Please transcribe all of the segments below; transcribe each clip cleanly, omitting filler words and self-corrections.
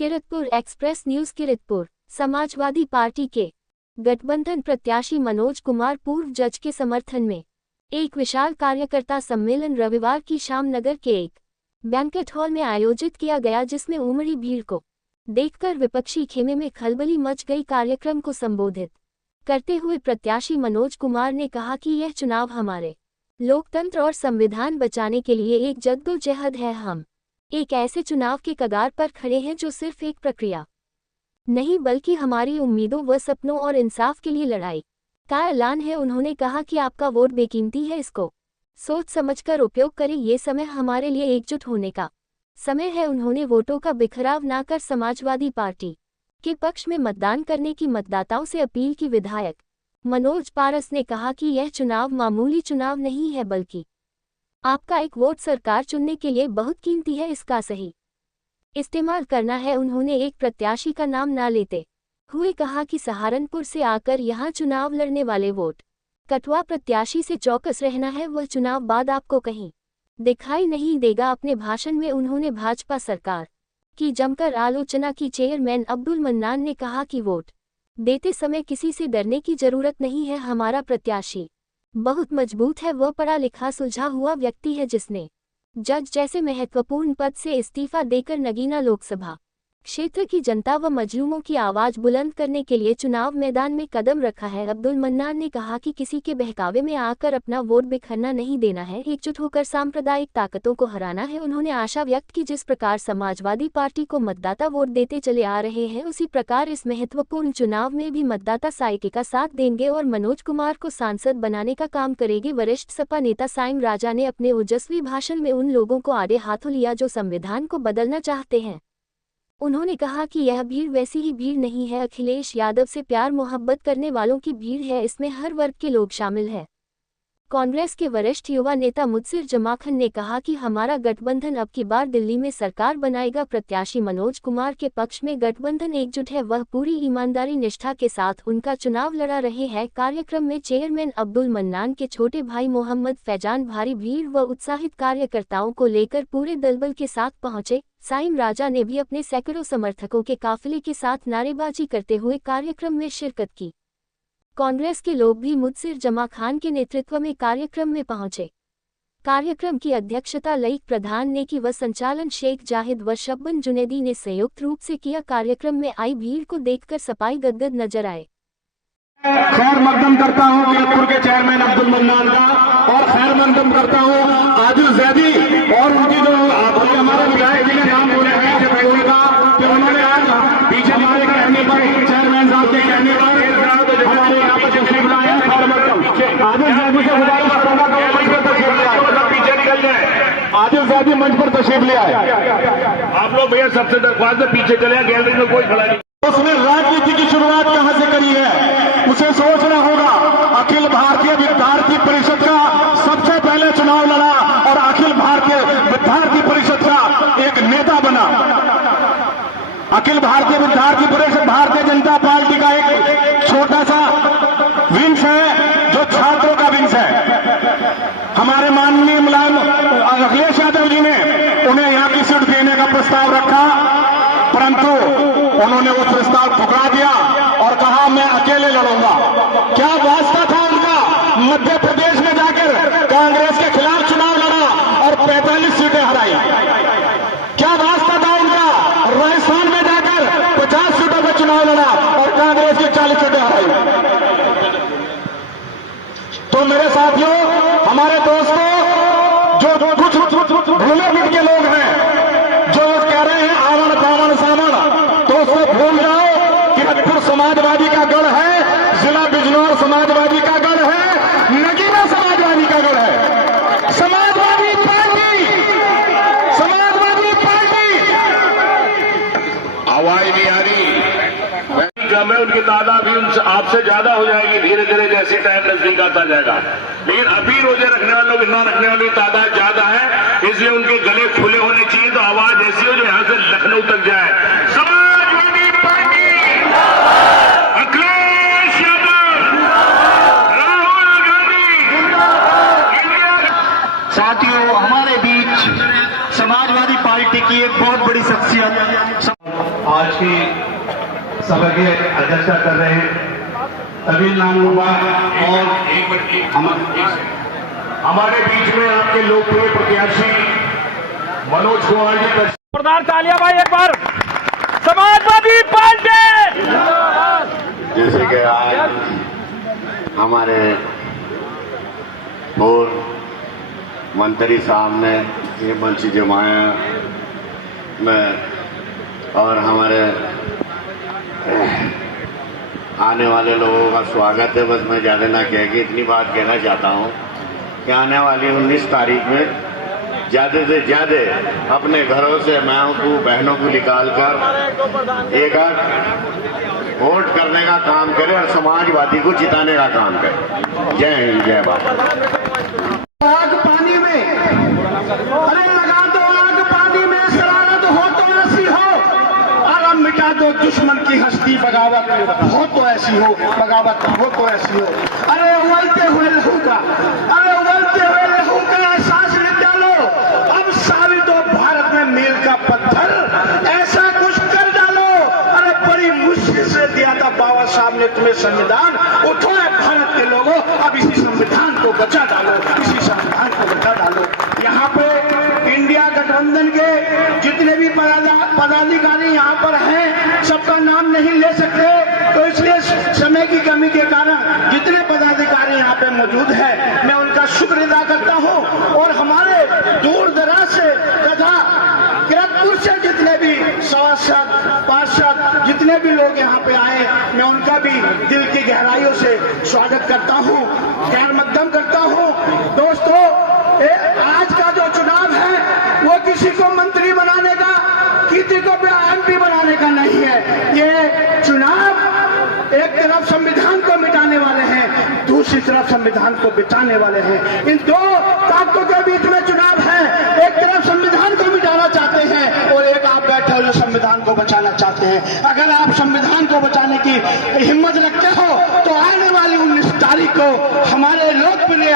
Kiratpur express news Kiratpur. Samajwadi party के गठबंधन प्रत्याशी मनोज कुमार पूर्व जज के समर्थन में एक विशाल कार्यकर्ता सम्मेलन रविवार की शाम नगर के एक बैंक्वेट हॉल में आयोजित किया गया, जिसमें उमड़ी भीड़ को देखकर विपक्षी खेमे में खलबली मच गई। कार्यक्रम को संबोधित करते हुए प्रत्याशी मनोज कुमार ने कहा कि यह चुनाव हमारे लोकतंत्र और संविधान बचाने के लिए एक जद्दोजहद है। हम एक ऐसे चुनाव के कगार पर खड़े हैं जो सिर्फ एक प्रक्रिया नहीं बल्कि हमारी उम्मीदों व सपनों और इंसाफ के लिए लड़ाई का ऐलान है। उन्होंने कहा कि आपका वोट बेकीमती है, इसको सोच समझकर उपयोग करें। ये समय हमारे लिए एकजुट होने का समय है। उन्होंने वोटों का बिखराव ना कर समाजवादी पार्टी के पक्ष में मतदान करने की मतदाताओं से अपील की। विधायक मनोज पारस ने कहा कि यह चुनाव मामूली चुनाव नहीं है, बल्कि आपका एक वोट सरकार चुनने के लिए बहुत कीमती है, इसका सही इस्तेमाल करना है। उन्होंने एक प्रत्याशी का नाम ना लेते हुए कहा कि सहारनपुर से आकर यहां चुनाव लड़ने वाले वोट कटवा प्रत्याशी से चौकस रहना है, वह चुनाव बाद आपको कहीं दिखाई नहीं देगा। अपने भाषण में उन्होंने भाजपा सरकार की जमकर आलोचना की। चेयरमैन अब्दुल मन्नान ने कहा कि वोट देते समय किसी से डरने की जरूरत नहीं है। हमारा प्रत्याशी बहुत मजबूत है, वह पढ़ा लिखा सुलझा हुआ व्यक्ति है, जिसने जज जैसे महत्वपूर्ण पद से इस्तीफा देकर नगीना लोकसभा क्षेत्र की जनता व मजलूमों की आवाज बुलंद करने के लिए चुनाव मैदान में कदम रखा है। अब्दुल मन्नान ने कहा कि किसी के बहकावे में आकर अपना वोट बिखरना नहीं देना है, एकजुट होकर सांप्रदायिक ताकतों को हराना है। उन्होंने आशा व्यक्त की जिस प्रकार समाजवादी पार्टी को मतदाता वोट देते चले आ रहे हैं, उसी प्रकार इस महत्वपूर्ण चुनाव में भी मतदाता साइके का साथ देंगे और मनोज कुमार को सांसद बनाने का काम करेंगे। वरिष्ठ सपा नेता साइम राजा ने अपने ओजस्वी भाषण में उन लोगों को आड़े हाथों लिया जो संविधान को बदलना चाहते हैं। उन्होंने कहा कि यह भीड़ वैसी ही भीड़ नहीं है, अखिलेश यादव से प्यार मोहब्बत करने वालों की भीड़ है, इसमें हर वर्ग के लोग शामिल हैं। कांग्रेस के वरिष्ठ युवा नेता मुदस्सिर जमा खान ने कहा कि हमारा गठबंधन अब की बार दिल्ली में सरकार बनाएगा। प्रत्याशी मनोज कुमार के पक्ष में गठबंधन एकजुट है, वह पूरी ईमानदारी निष्ठा के साथ उनका चुनाव लड़ा रहे हैं। कार्यक्रम में चेयरमैन अब्दुल मन्नान के छोटे भाई मोहम्मद फैजान भारी भीड़ व उत्साहित कार्यकर्ताओं को लेकर पूरे दलबल के साथ पहुंचे। साइम राजा ने भी अपने सैकड़ों समर्थकों के काफिले के साथ नारेबाजी करते हुए कार्यक्रम में शिरकत की। कांग्रेस के लोग भी मुदस्सिर जमा खान के नेतृत्व में कार्यक्रम में पहुंचे। कार्यक्रम की अध्यक्षता लईक प्रधान ने की व संचालन शेख जाहिद व शब्बन जुनेदी ने संयुक्त रूप से किया। कार्यक्रम में आई भीड़ को देखकर सपाई गदगद नजर आए। खैर मकदम करता हूँ किरतपुर के चेयरमैन अब्दुल मन्नान का, और खैर मकदम करता हूँ आदिल जैदी और उनकी जो हमारे विधायक जी ने नाम बोले हैं कि उन्होंने आज पीछे हमारे कहने पर चेयरमैन साहब के कहने पर हमारे यहाँ पर तशरीफ लाए हैं। खैर मकदम आदिल जैदी से गुजारिश करूंगा कि मंच पर तशरीफ ले आए, पीछे निकल जाए। आदिल जैदी मंच पर तशरीफ ले आए। आप लोग भैया सबसे दरख्वास्त है पीछे चले, गैलरी में कोई खड़ा नहीं। उसने राजनीति की शुरुआत कहां से करी है, उसे सोचना होगा। अखिल भारतीय विद्यार्थी परिषद का सबसे पहले चुनाव लड़ा और अखिल भारतीय विद्यार्थी परिषद का एक नेता बना। अखिल भारतीय विद्यार्थी परिषद भारतीय जनता पार्टी का एक छोटा सा विंश है, जो छात्रों का विंश है। हमारे माननीय मुलायम अखिलेश यादव जी ने उन्हें यहाँ की सीट देने का प्रस्ताव रखा, परंतु उन्होंने वो प्रस्ताव ठुकरा दिया और कहा मैं अकेले लड़ूंगा। क्या वास्ता था उनका? मध्य प्रदेश में जाकर कांग्रेस के खिलाफ चुनाव लड़ा और 45 सीटें हराई। क्या वास्ता था उनका? राजस्थान में जाकर 50 सीटों पर चुनाव लड़ा और कांग्रेस की 40 सीटें हराई। तो मेरे साथियों, हमारे दोस्तों, जो कुछ भूले मिट के लोग हैं, जो कह रहे हैं आवन पावन सावन, तो उसको भूल जाओ। किरतपुर समाजवादी का गढ़ है, जिला बिजनौर समाजवादी का गढ़ है, नगीना समाजवादी का गढ़ है। समाजवादी पार्टी, समाजवादी पार्टी आवाज नहीं आ रही। कम है, उनकी तादाद भी उनसे आपसे ज्यादा हो जाएगी धीरे धीरे जैसे टाइम नजदीक आता जाएगा। लेकिन अभी रोजे रखने वालों की ना रखने वालों की तादाद ज्यादा है, इसलिए उनके गले खुले होने चाहिए, तो आवाज ऐसी हो जो यहां से लखनऊ तक जाए। समाजवादी पार्टी, अखिलेश यादव, राहुल गांधी। साथियों, हमारे बीच समाजवादी पार्टी की एक बहुत बड़ी शख्सियत आज की सभा की अध्यक्षता कर रहे हैं तमिलनाडु और हमारे बीच में आपके लोकप्रिय प्रत्याशी मनोज कुमार जी प्रधान तालियां भाई एक बार समाजवादी पार्टी। जैसे कि आज हमारे पूर्व मंत्री साहब ने ये मंच जमाया में और हमारे आने वाले लोगों का स्वागत है। बस मैं ज़्यादा ना कह के इतनी बात कहना चाहता हूँ कि आने वाली 19 तारीख में ज़्यादा से ज़्यादा अपने घरों से माओं को बहनों को निकाल कर एक वोट करने का काम करे और समाजवादी को जिताने का काम करे। जय हिंद, जय भारत। आग पानी में, अरे लगा दो आग पानी में, शरारत हो तो ऐसी हो और अब मिटा दो दुश्मन की हस्ती, बगावत हो तो ऐसी हो, बगावत हो तो ऐसी हो। अरे उबलते हुए लहू का, अरे उबलते हुए लहू का एहसास मिटा लो। अब साबित हो भारत में मील का पत्थर, ऐसा कुछ कर डालो। अरे बड़ी मुश्किल से दिया था बाबा साहब ने तुम्हें संविधान, उठो है भारत के लोगों, अब इसी संविधान को बचा डालो, इसी संविधान को बचा डालो। यहाँ पे इंडिया गठबंधन के जितने भी पदाधिकारी यहाँ पर हैं, सबका नाम नहीं ले सकते, तो इसलिए समय की कमी के कारण जितने पदाधिकारी यहाँ पे मौजूद हैं, मैं उनका शुक्र अदा करता हूँ। और हमारे दूर दराज से तथा किरतपुर से जितने भी सांसद पार्षद जितने भी लोग यहाँ पे आए, मैं उनका भी दिल की गहराइयों से स्वागत करता हूँ, खैर मकदम करता हूँ। दोस्तों, आज का जो चुनाव है वो किसी को मंत्री बनाने का, किसी को MP बनाने का नहीं है। ये चुनाव एक तरफ संविधान को मिटाने वाले हैं, दूसरी तरफ संविधान को बचाने वाले हैं। इन दो ताकतों के बीच में चुनाव है। एक तरफ संविधान को मिटाना चाहते हैं और एक आप बैठे हो जो संविधान को बचाना चाहते हैं। अगर आप संविधान को बचाने की हिम्मत रखते हो तो आने वाली 19 तारीख को हमारे लोकप्रिय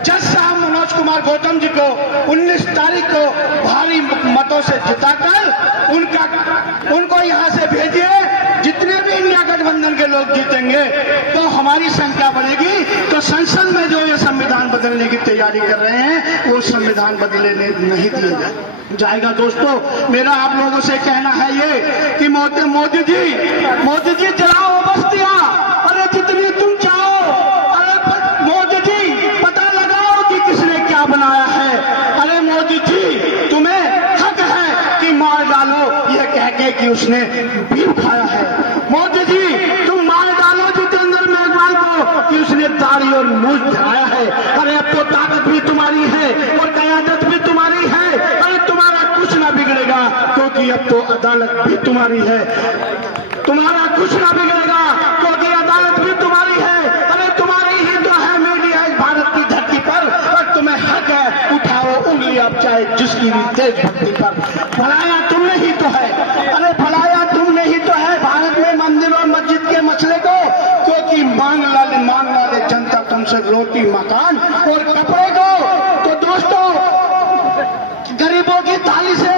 जज साहब मनोज कुमार गौतम जी को 19 तारीख को भारी मतों से जिताकर उनको यहाँ से भेजिए। जितने भी इंडिया गठबंधन के लोग जीतेंगे तो हमारी संख्या बढ़ेगी, तो संसद में जो ये संविधान बदलने की तैयारी कर रहे हैं वो संविधान बदलने नहीं दिया जाएगा। दोस्तों, मेरा आप लोगों से कहना है ये कि मोदी जी चलाओ बस्तियां, अरे जितनी तुम चाहो। अरे मोदी जी पता लगाओ कि किसने क्या बनाया है। अरे मोदी जी तुम्हें हक है कि मार डालो ये कह के कि उसने बीफ खाया है। मोदी जी तुम मार डालो जितेंद्र मेघवाल को कि उसने दाढ़ी और मूंछ दिखाया है। अरे अब तो ताकत भी तुम्हारी है और कयादत भी तुम्हारी है। अरे तुम्हारा कुछ ना बिगड़ेगा क्योंकि अब तो अदालत भी तुम्हारी है। तुम्हारा कुछ ना बिगड़ेगा क्योंकि अदालत भी तुम्हारी है। अरे तुम्हारी ही तो है मीडिया इस भारत की धरती पर और तुम्हें हक है, उठाओ उंगली आप चाहे जिसकी भी देशभक्ति पर। फलाया तुमने ही तो है, अरे फलाया तुमने ही तो है भारत में मंदिर और मस्जिद के मसले को, क्योंकि मांग वाले जनता तुमसे रोटी मकान और कपड़े को। तो दोस्तों, गरीबों की थाली से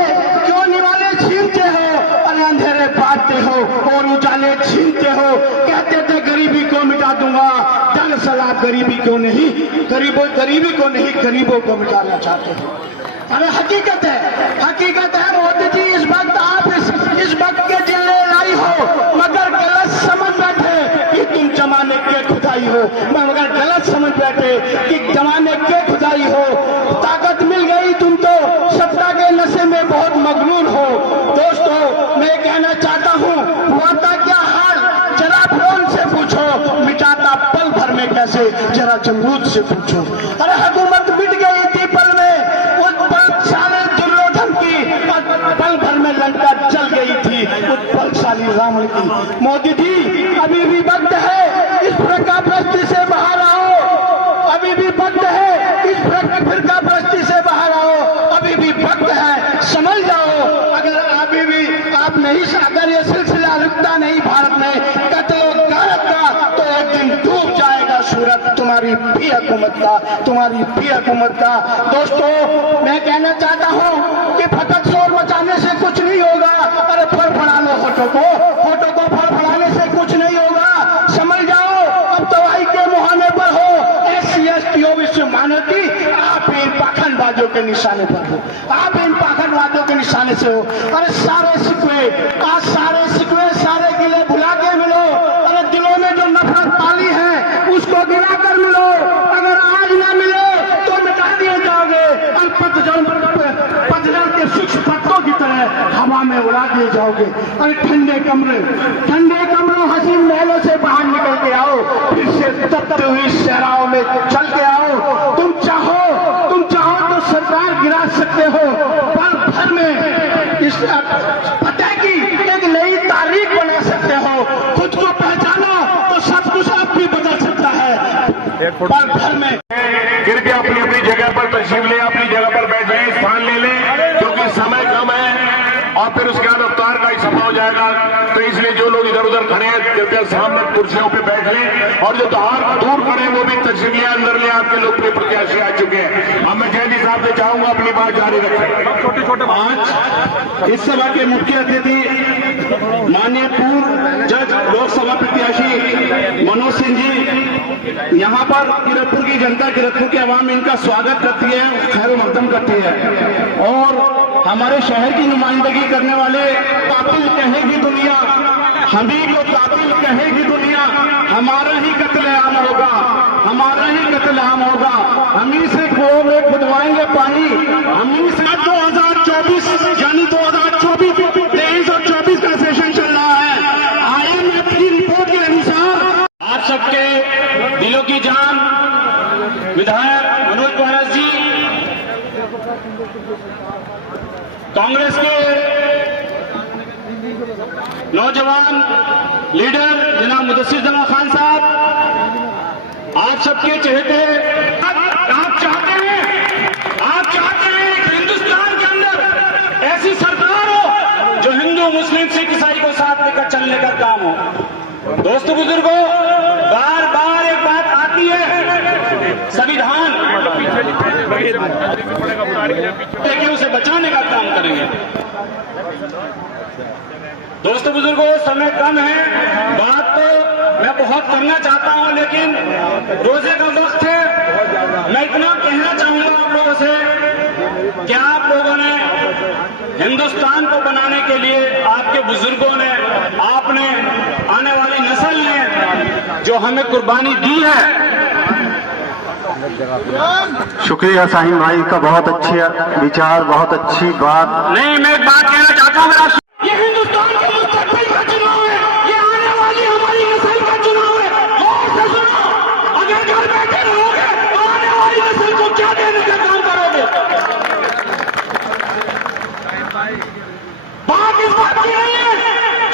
क्यों निवाले छीनते हो? अरे अंधेरे बांटते हो और उजाले छीनते हो। कहते थे गरीबी को मिटा दूंगा, दरअसल आप गरीबी को नहीं गरीबों को मिटाना चाहते हो। अरे हकीकत है मोदी जी, इस वक्त आप इस वक्त के जिले लाई हो, मगर गलत समझ बैठे कि तुम जमाने के खुदाई हो, मगर गलत समझ बैठे कि जमाने के खुदाई हो। ताकत मिल गई, तुम तो सत्ता के नशे में बहुत मगनून हो। दोस्तों, मैं कहना चाहता हूँ, हुआ था क्या हाल जरा फोन से पूछो, मिटाता पल भर में कैसे जरा जमरूद से पूछो। अरे हुकूमत मिट गई थी पल में, उस बलशाली दुर्योधन की, पल भर में लंका जल गई थी उस बलशाली रावण की। मोदी जी अभी भी वक्त है, इस फिरकापरस्ती से बाहर आओ। अभी भी वक्त है, इस फिरकापरस्ती से बाहर आओ। अभी भी वक्त है, समझ जाओ। अगर ये सिलसिला रुकता नहीं भारत में कत्ल गारत का, तो एक दिन डूब जाएगा सूरत तुम्हारी भी हुकूमत का। दोस्तों, मैं कहना चाहता हूँ कि फकत शोर मचाने से कुछ फोटो को फड़फड़ाने से कुछ नहीं होगा, समझ जाओ। अब दवाई के मुहाने पर हो, SC/ST OBC माइनॉरिटी, आप इन पाखंडवादियों के निशाने पर हो, आप इन पाखंडवादियों के निशाने से हो। अरे सारे शिकवे, आज सारे शिकवे, सारे गिले भुला के मिलो। अरे दिलों में जो नफरत पाली है उसको गिरा कर मिलो। अगर आज ना मिले तो मिटा दिए जाओगे और पतझड़ के सूक्ष्म पत्तों की तरह हवा में उड़ा दिए जाओगे। अरे ठंडे कमरों हसीन महलों से बाहर निकल के आओ, फिर से तपती हुई सहराओं में चल के आओ। तुम चाहो तो सरकार गिरा सकते हो, पल भर में इस फतेह की एक नई तारीख बना सकते हो। खुद को पहचानो तो सब कुछ अब भी बदल सकता है पल भर में। कृपया अपनी अपनी जगह पर तशरीफ ले, अपनी जगह पर बैठ जाए, स्थान ले लें, क्योंकि समय कम है और फिर उसके बाद अवतार का ही सफा हो जाएगा। तो इसलिए जो लोग इधर उधर खड़े हैं कृपया सामने कुर्सियों पे बैठ लें, और जो बाहर दूर खड़े हैं वो भी तशरीफ ले, अंदर ले। आपके लोकप्रिय प्रत्याशी आ चुके हैं। अब मैं जयंती साहब से चाहूंगा अपनी बात जारी रखें। छोटे आज इस सभा के मुख्य अतिथि माननीय पूर्व जज लोकसभा प्रत्याशी मनोज सिंह जी यहाँ पर किरतपुर की जनता, किरतपुर की आवाम इनका स्वागत करती है, खैर मकदम करती है। और हमारे शहर की नुमाइंदगी करने वाले कातिल कहेगी दुनिया, हम ही को कातिल कहेगी दुनिया, हमारा ही कत्लेआम होगा, हमारा ही कत्लेआम होगा। हम ही से कुओं में खुदवाएंगे पानी, हम ही से 2024 यानी 2024 23 और 24 का सेशन चल रहा है। IMF की रिपोर्ट के अनुसार आप सबके दिलों की जान विधायक मनोज कुमार जी, कांग्रेस के नौजवान लीडर जनाब मुदस्सिर जमा खान साहब, आप सबके चहेते, आप चाहते हैं कि हिंदुस्तान के अंदर ऐसी सरकार हो जो हिंदू मुस्लिम सिख ईसाई को साथ लेकर चलने का काम हो। दोस्तों बुजुर्गों, बार बार एक बात आती है, संविधान, लेकिन उसे बचाने का काम करेंगे। दोस्तों बुजुर्गों, समय कम है, बात तो मैं बहुत करना चाहता हूं, लेकिन रोजे का वक्त है। मैं इतना कहना चाहूंगा आप लोगों से कि आप लोगों ने हिंदुस्तान को बनाने के लिए, आपके बुजुर्गों ने, आपने, आने वाली नस्ल ने जो हमें कुर्बानी दी है। शुक्रिया साहिम भाई का, बहुत अच्छे विचार, बहुत अच्छी बात। नहीं, मैं एक बात कहना चाहता हूँ, ये हिंदुस्तान के मुस्तकबिल का चुनाव है, ये आने वाली हमारी नस्ल का चुनाव है। और से सुनो, अगर घर बैठे रहोगे तो आने वाली नस्ल को क्या देने का काम करोगे? बात इस बात की नहीं है,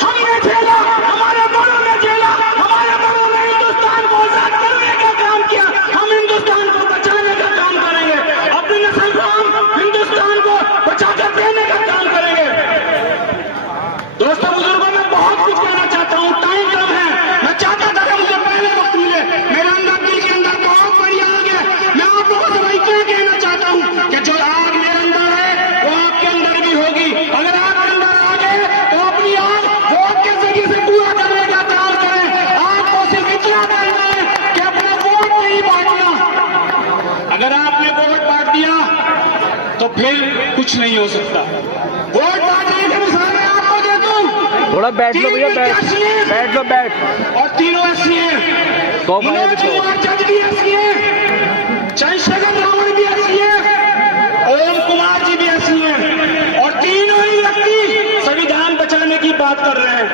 हमने झेला, हमारे बड़ों ने झेला, हमारे बड़ों ने हिंदुस्तान को आजाद करने का काम किया, हम हिंदुस्तान को बचाने का काम करेंगे। अपनी नस्ल को हम हिंदुस्तान को बचाकर देने का काम करेंगे। दोस्तों बुजुर्गों, मैं बहुत कुछ कहना चाहता हूँ, टाइम कम है। मैं चाहता था कि मुझे पहले वक्त मिले, मेरे अंदर, दिल के अंदर बहुत बड़ी आग है। मैं आप लोगों से वही क्या कहना चाहता हूँ कि जो आग मेरे अंदर है वो आपके अंदर भी होगी। अगर आपके अंदर आग है तो अपनी आग वोट के जरिए से पूरा करने का काम करें। आपको सिर्फ इतना करना है कि अपना वोट नहीं बांटना। अगर आपने वोट बांट दिया तो फिर कुछ नहीं हो सकता। वोट बांटने के मिसाल में आपको देता हूं, थोड़ा बैठ लो भैया, बैठ लो, बैठ। और तीनों ऐसी हैं, तो मनोज कुमार जज भी ऐसी हैं, चंद्रशेखर रावण भी ऐसी हैं, ओम कुमार जी भी ऐसी हैं, और तीनों ही व्यक्ति संविधान बचाने की बात कर रहे हैं।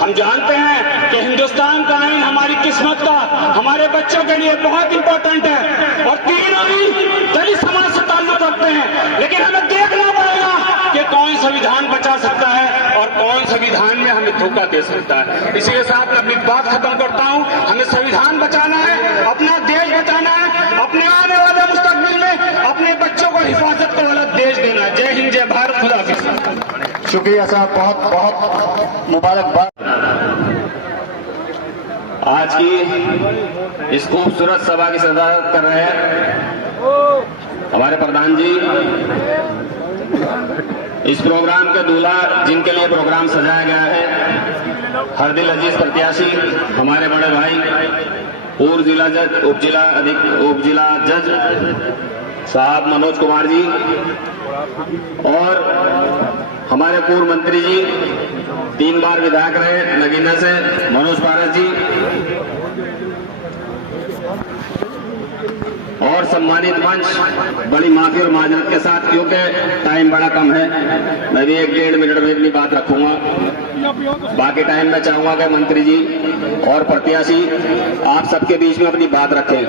हम जानते हैं कि हिंदुस्तान का आईन हमारी किस्मत का, हमारे बच्चों के लिए बहुत इंपॉर्टेंट है, और तीनों ही दलित समाज से ताल्लुक रखते हैं। लेकिन हमें देखना पड़ेगा कि कौन संविधान बचा सकता है और कौन संविधान में हमें धोखा दे सकता है। इसीलिए साहब मैं अपनी बात खत्म करता हूं, हमें संविधान बचाना है, अपना देश बचाना है, अपने आने वाले मुस्तकबिल में अपने बच्चों को हिफाजत का वाला देश देना है। जय हिंद, जय भारत, खुदा हाफिज। शुक्रिया साहब, बहुत बहुत मुबारकबाद। आज की इस खूबसूरत सभा की सदारत कर रहे हैं हमारे प्रधान जी इस प्रोग्राम के दूल्हा जिनके लिए प्रोग्राम सजाया गया है, हर दिल अजीज प्रत्याशी हमारे बड़े भाई पूर्व जिला जज उप जिला जज साहब मनोज कुमार जी और हमारे पूर्व मंत्री जी, 3 बार विधायक रहे नगीना से मनोज पारस जी, और सम्मानित मंच बड़ी माफी और माजरत के साथ, क्योंकि टाइम बड़ा कम है, मैं भी 1-1.5 मिनट में अपनी बात रखूंगा। बाकी टाइम में चाहूंगा कि मंत्री जी और प्रत्याशी आप सबके बीच में अपनी बात रखें।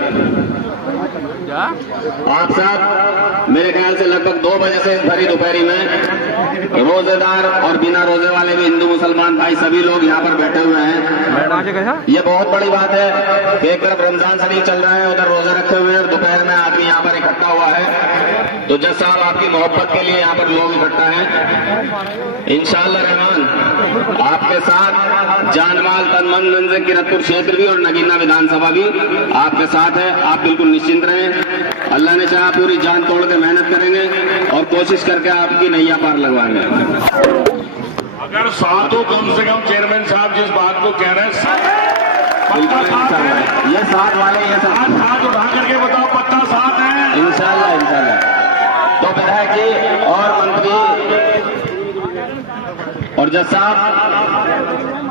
आप साहब मेरे ख्याल से लगभग 2 बजे से भरी दोपहरी में रोजेदार और बिना रोजे वाले भी हिंदू मुसलमान भाई सभी लोग यहाँ पर बैठे हुए हैं। ये बहुत बड़ी बात है कि एक तरफ रमजान शरीफ चल रहा है, उधर रोजे रखे हुए हैं, दोपहर में आदमी यहाँ पर इकट्ठा हुआ है। तो जज साहब आपकी मोहब्बत के लिए यहाँ पर लोग इकट्ठा हैं। इंशाअल्लाह रहमान आपके साथ जान माल तन मन धन से किरतपुर क्षेत्र भी और नगीना विधानसभा भी आपके साथ है। आप बिल्कुल निश्चिंत रहें। अल्लाह ने चाहा पूरी जान तोड़ के मेहनत करेंगे और कोशिश करके आपकी नैया पार लगवाएंगे। अगर साधु कम से कम चेयरमैन साहब जिस बात को कह रहे हैं ये साथ वाले ये हाथ उठा करके बताओ पत्ता साथ है। इंशाल्लाह तो विधायक जी और मंत्री और जज साहब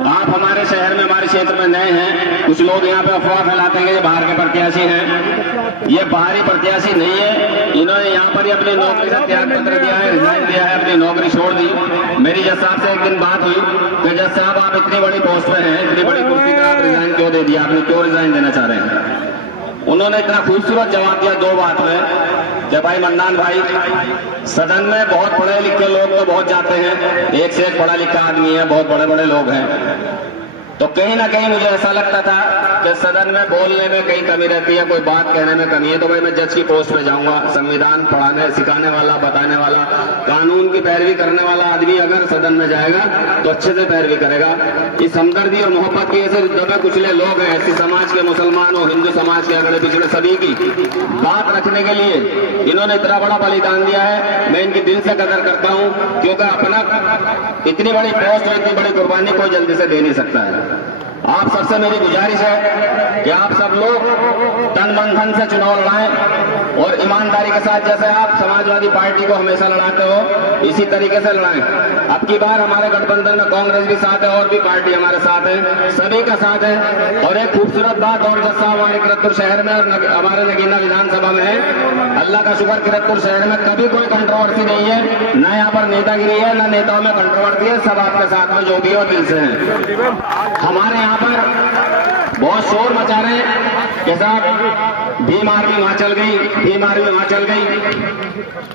आप हमारे शहर में हमारे क्षेत्र में नए हैं। कुछ लोग यहाँ पे अफवाह फैलाते हैं कि ये बाहर के प्रत्याशी हैं। ये बाहरी प्रत्याशी नहीं है। इन्होंने यहाँ पर ही अपनी नौकरी का त्याग पत्र दिया है, रिजाइन दिया है, अपनी नौकरी छोड़ दी। मेरी जज साहब से एक दिन बात हुई कि जज साहब आप इतनी बड़ी पोस्ट पे हैं, इतनी बड़ी कुर्सी पे आप रिजाइन क्यों दे दिया, आपने क्यों रिजाइन देना चाह रहे हैं? उन्होंने इतना खूबसूरत जवाब दिया 2 बात में कि भाई मन्नान भाई, सदन में बहुत पढ़े लिखे लोग तो बहुत जाते हैं, एक से एक पढ़ा लिखा आदमी है, बहुत बड़े बड़े लोग हैं। तो कहीं ना कहीं मुझे ऐसा लगता था कि सदन में बोलने में कहीं कमी रहती है, कोई बात कहने में कमी है, तो भाई मैं जज की पोस्ट पे जाऊंगा। संविधान पढ़ाने सिखाने वाला, बताने वाला, कानून की पैरवी करने वाला आदमी अगर सदन में जाएगा तो अच्छे से पैरवी करेगा। इस हमदर्दी और मोहब्बत की ऐसे दबे कुचले लोग हैं, ऐसे समाज के, मुसलमान और हिंदू समाज के अगले पिछड़े सभी की बात रखने के लिए इन्होंने इतना बड़ा बलिदान दिया है। मैं इनकी दिल से कदर करता हूँ, क्योंकि अपना इतनी बड़ी पोस्ट और इतनी बड़ी कुर्बानी कोई जल्दी से दे नहीं सकता है। आप सबसे मेरी गुजारिश है कि आप सब लोग तन मन धन से चुनाव लड़ाएं और ईमानदारी के साथ, जैसे आप समाजवादी पार्टी को हमेशा लड़ाते हो इसी तरीके से लड़ाएं। अब की बार हमारे गठबंधन में कांग्रेस भी साथ है और भी पार्टी हमारे साथ है, सभी का साथ है। और एक खूबसूरत बात और जैसा हमारे किरतपुर शहर में और हमारे नगीना विधानसभा में है, अल्लाह का शुक्र किरतपुर शहर में कभी कोई कंट्रोवर्सी नहीं है, न यहाँ पर नेतागिरी है, न नेताओं में कंट्रोवर्सी है। सब आपके साथ में जो भी हो दिल से है। हमारे यहाँ पर बहुत शोर मचा रहे हैं कि साहब भीम आर्मी वहां चल गई, भीम आर्मी वहां चल गई।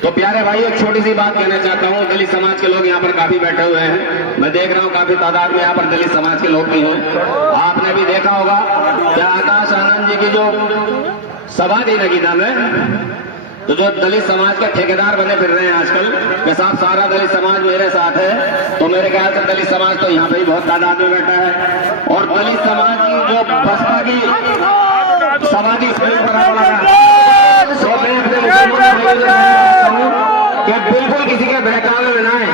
तो प्यारे भाई एक छोटी सी बात कहना चाहता हूँ। दलित समाज के लोग यहाँ पर काफी बैठे हुए हैं, मैं देख रहा हूँ काफी तादाद में यहाँ पर दलित समाज के लोग भी हैं। आपने भी देखा होगा कि आकाश आनंद जी की जो सभा थी नगीना में, तो जो दलित समाज के ठेकेदार बने फिर रहे हैं आजकल कि साहब सारा दलित समाज मेरे साथ है, तो मेरे ख्याल से दलित समाज तो यहाँ पे भी बहुत तादाद में बैठा है। और दलित समाज की जो बसपा की सभा थी उसमें कि बिल्कुल किसी के बहकावे में ना है।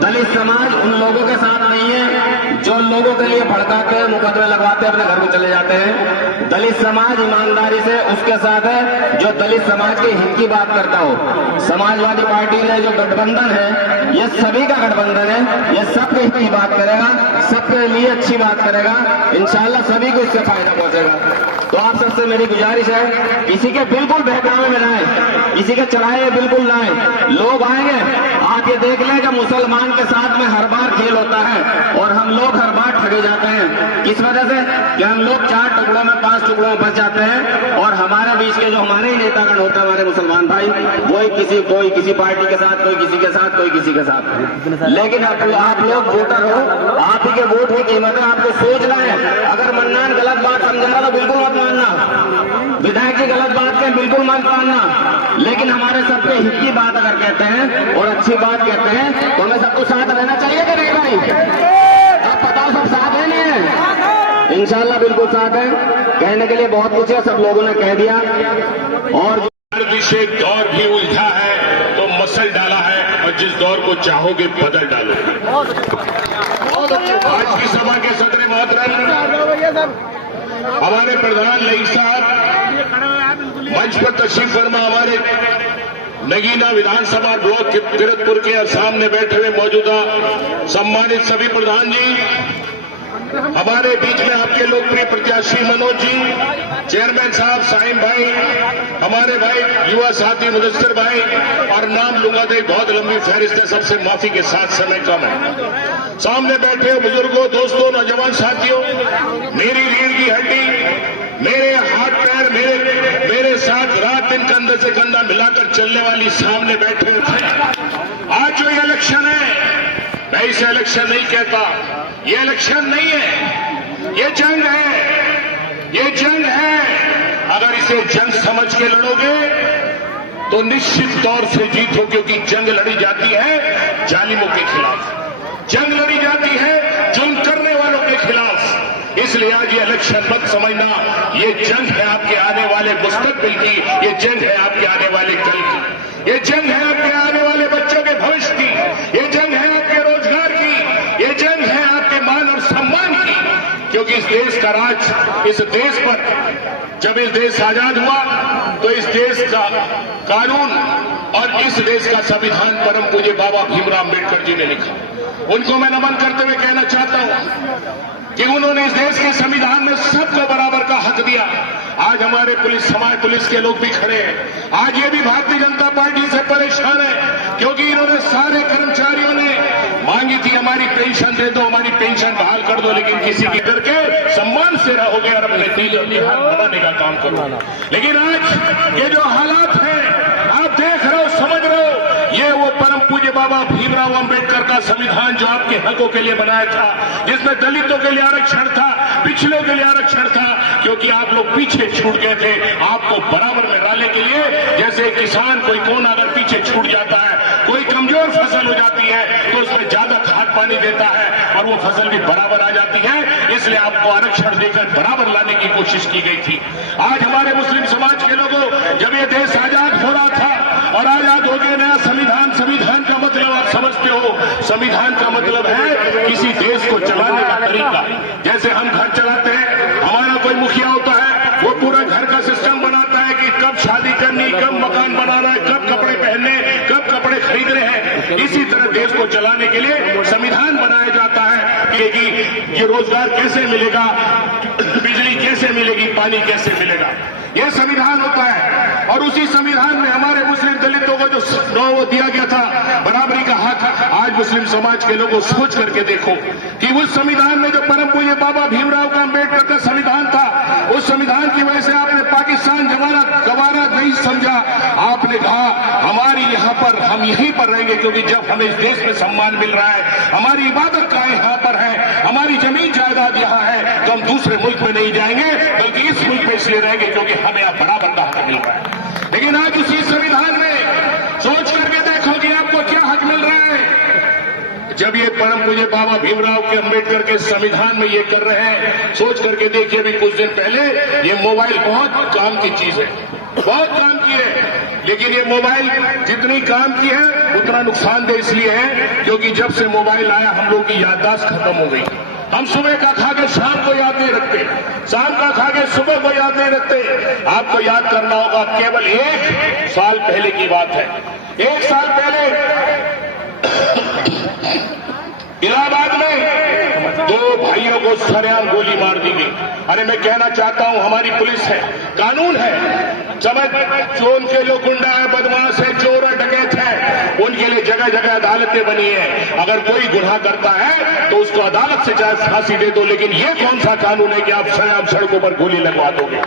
दलित समाज उन लोगों के साथ नहीं है जो लोगों के लिए भड़काते हैं, मुकदमे लगवाते हैं, अपने घर को चले जाते हैं। दलित समाज ईमानदारी से उसके साथ है जो दलित समाज के हित की बात करता हो। समाजवादी पार्टी ने जो गठबंधन है, ये सभी का गठबंधन है, ये सबके हित की बात करेगा, सबके लिए अच्छी बात करेगा, इंशाल्लाह सभी को इससे फायदा पहुंचेगा। तो आप सबसे मेरी गुजारिश है, किसी के बिल्कुल बहकावे में ना आए, किसी के चढ़ाए बिल्कुल ना आए। लोग आएंगे, आप ये देख लें कि मुसलमान के साथ में हर बार खेल होता है और हम लोग हर बार ठगे जाते हैं। किस वजह से कि हम लोग 4 टुकड़ों में 5 टुकड़ों में बच जाते हैं और हमारे बीच के जो हमारे ही नेतागण होते हैं, हमारे मुसलमान भाई, कोई किसी पार्टी के साथ, कोई किसी के साथ, कोई किसी के साथ। लेकिन आप लोग वोटर हो, आप ही के वोट की कीमत है, आपको सोचना है। अगर मन्नान गलत बात समझा रहा तो बिल्कुल मत मानना, विधायक जी गलत बात कहें बिल्कुल मत मानना, लेकिन हमारे सबके हित की बात अगर कहते हैं और अच्छी बात कहते हैं तो हमें सबको साथ रहना चाहिए कि नहीं भाई? आप बताओ सब साथ है नहीं है? इंशाल्लाह बिल्कुल साथ है। कहने के लिए बहुत कुछ है, सब लोगों ने कह दिया। और विषय दौर भी उलझा है तो मसल डाला है और जिस दौर को चाहोगे बदल डालो। आज की सभा के सदर मोहतरम हमारे प्रधान लई साहब मंच पर तशरीफ फरमा, हमारे नगीना विधानसभा ब्लॉक किरतपुर के सामने बैठे हुए मौजूदा सम्मानित सभी प्रधान जी, हमारे बीच में आपके लोकप्रिय प्रत्याशी मनोज जी, चेयरमैन साहब साहिम भाई, हमारे भाई युवा साथी मुदस्सिर भाई, और नाम लूंगा तो बहुत लंबी फहरिस्त है, सबसे माफी के साथ समय कम है। सामने बैठे बुजुर्गों, दोस्तों, नौजवान साथियों, मेरी रीढ़ की हड्डी, मेरे हाथ पैर, मेरे साथ रात दिन कंधे से कंधा मिलाकर चलने वाली सामने बैठे थे। आज जो ये इलेक्शन है, मैं इसे इलेक्शन नहीं कहता, ये इलेक्शन नहीं है, ये जंग है, ये जंग है। अगर इसे जंग समझ के लड़ोगे तो निश्चित तौर से जीतो, क्योंकि जंग लड़ी जाती है जालिमों के खिलाफ, जंग लड़ी जाती है जुल्म करने वालों के खिलाफ। इसलिए आज ये इलेक्शन मत समझना, ये जंग है आपके आने वाले मुस्तकबिल की, ये जंग है आपके आने वाले कल की, ये जंग है आपके आने वाले बच्चों के भविष्य की, ये जंग है आपके रोजगार की, ये जंग है आपके मान और सम्मान की। क्योंकि इस देश का राज, इस देश पर जब इस देश आजाद हुआ तो इस देश का कानून और इस देश का संविधान परम पूज्य बाबा भीमराव अम्बेडकर जी ने लिखा। उनको मैं नमन करते हुए कहना चाहता हूं कि उन्होंने इस देश के संविधान में सबको बराबर का हक दिया। आज हमारे पुलिस समाज, पुलिस के लोग भी खड़े हैं, आज ये भी भारतीय जनता पार्टी से परेशान है, क्योंकि इन्होंने सारे कर्मचारियों ने मांगी थी हमारी पेंशन दे दो, हमारी पेंशन बहाल कर दो, लेकिन किसी की करके सम्मान से रहोगे और अपने दिल हाथ बनाने का काम करो। लेकिन आज ये जो हालात हैं आप देख रहे हो, समझ रहे हो, ये वो परम पूज्य बाबा भीमराव अम्बेडकर का संविधान जो आपके हकों के लिए बनाया था, जिसमें दलितों के लिए आरक्षण था, पिछड़ों के लिए आरक्षण था, क्योंकि आप लोग पीछे छूट गए थे। आपको बराबर में डालने के लिए, जैसे किसान कोई कौन अगर पीछे छूट जाता है, कोई कमजोर फसल हो जाती है तो उसमें ज्यादा खाद पानी देता है और वो फसल भी बराबर आ जाती है, इसलिए आपको आरक्षण देकर बराबर लाने की कोशिश की गई थी। आज हमारे मुस्लिम समाज के लोगों, जब ये देश आजाद हो रहा था और आजाद हो गया नया संविधान, संविधान का मतलब आप समझते हो, संविधान का मतलब है किसी देश को चलाने का तरीका। जैसे हम घर चलाते हैं, हमारा कोई मुखिया होता है, वो पूरा घर का सिस्टम बनाता है कि कब शादी करनी, कब मकान बनाना है, कब कपड़े पहनने, कब कपड़े खरीदने हैं। इसी तरह देश को चलाने के लिए संविधान बनाया जाता है कि ये रोजगार कैसे मिलेगा, बिजली कैसे मिलेगी, पानी कैसे मिलेगा, ये संविधान होता है। और उसी संविधान में हमारे मुस्लिम दलितों को जो वो दिया गया था बराबरी का हक, आज मुस्लिम समाज के लोगों सोच करके देखो कि उस संविधान में जो परम पूज्य बाबा भीमराव का अम्बेडकर का संविधान था, उस संविधान की वजह से आपने पाकिस्तान गवारा नहीं समझा। आपने कहा हमारी यहाँ पर, हम यहीं पर रहेंगे, क्योंकि जब हमें इस देश में सम्मान मिल रहा है, हमारी इबादत का यहाँ पर है, हमारी जमीन जायदाद यहाँ है, तो हम दूसरे मुल्क में नहीं जाएंगे, बल्कि इस मुल्क में इसलिए रहेंगे क्योंकि हमें यहाँ बराबर का हक मिल रहा है। लेकिन आज उसी संविधान में सोच करके देखो कि आपको क्या हक मिल रहा है। जब ये परम पूज्य बाबा भीमराव के अम्बेडकर के संविधान में ये कर रहे हैं, सोच करके देखिए, अभी कुछ दिन पहले ये मोबाइल बहुत काम की चीज है, बहुत काम की है, लेकिन ये मोबाइल जितनी काम की है उतना नुकसानदेह इसलिए है क्योंकि जब से मोबाइल आया हम लोग की याददाश्त खत्म हो गई। हम सुबह का खा के शाम को याद नहीं रखते, शाम का खा के सुबह को याद नहीं रखते। आपको याद करना होगा, केवल 1 साल पहले की बात है। 1 साल पहले इलाहाबाद में 2 भाइयों को सरेआम गोली मार दी गई। अरे मैं कहना चाहता हूं, हमारी पुलिस है, कानून है, समझ जो उनके जो गुंडा है, बदमाश है, चोर है, डकैत है, उनके लिए जगह जगह अदालतें बनी है। अगर कोई गुनाह करता है तो उसको अदालत से चाहे फांसी दे दो, लेकिन ये कौन सा कानून है कि आप सड़कों पर गोली लगवा दोगे।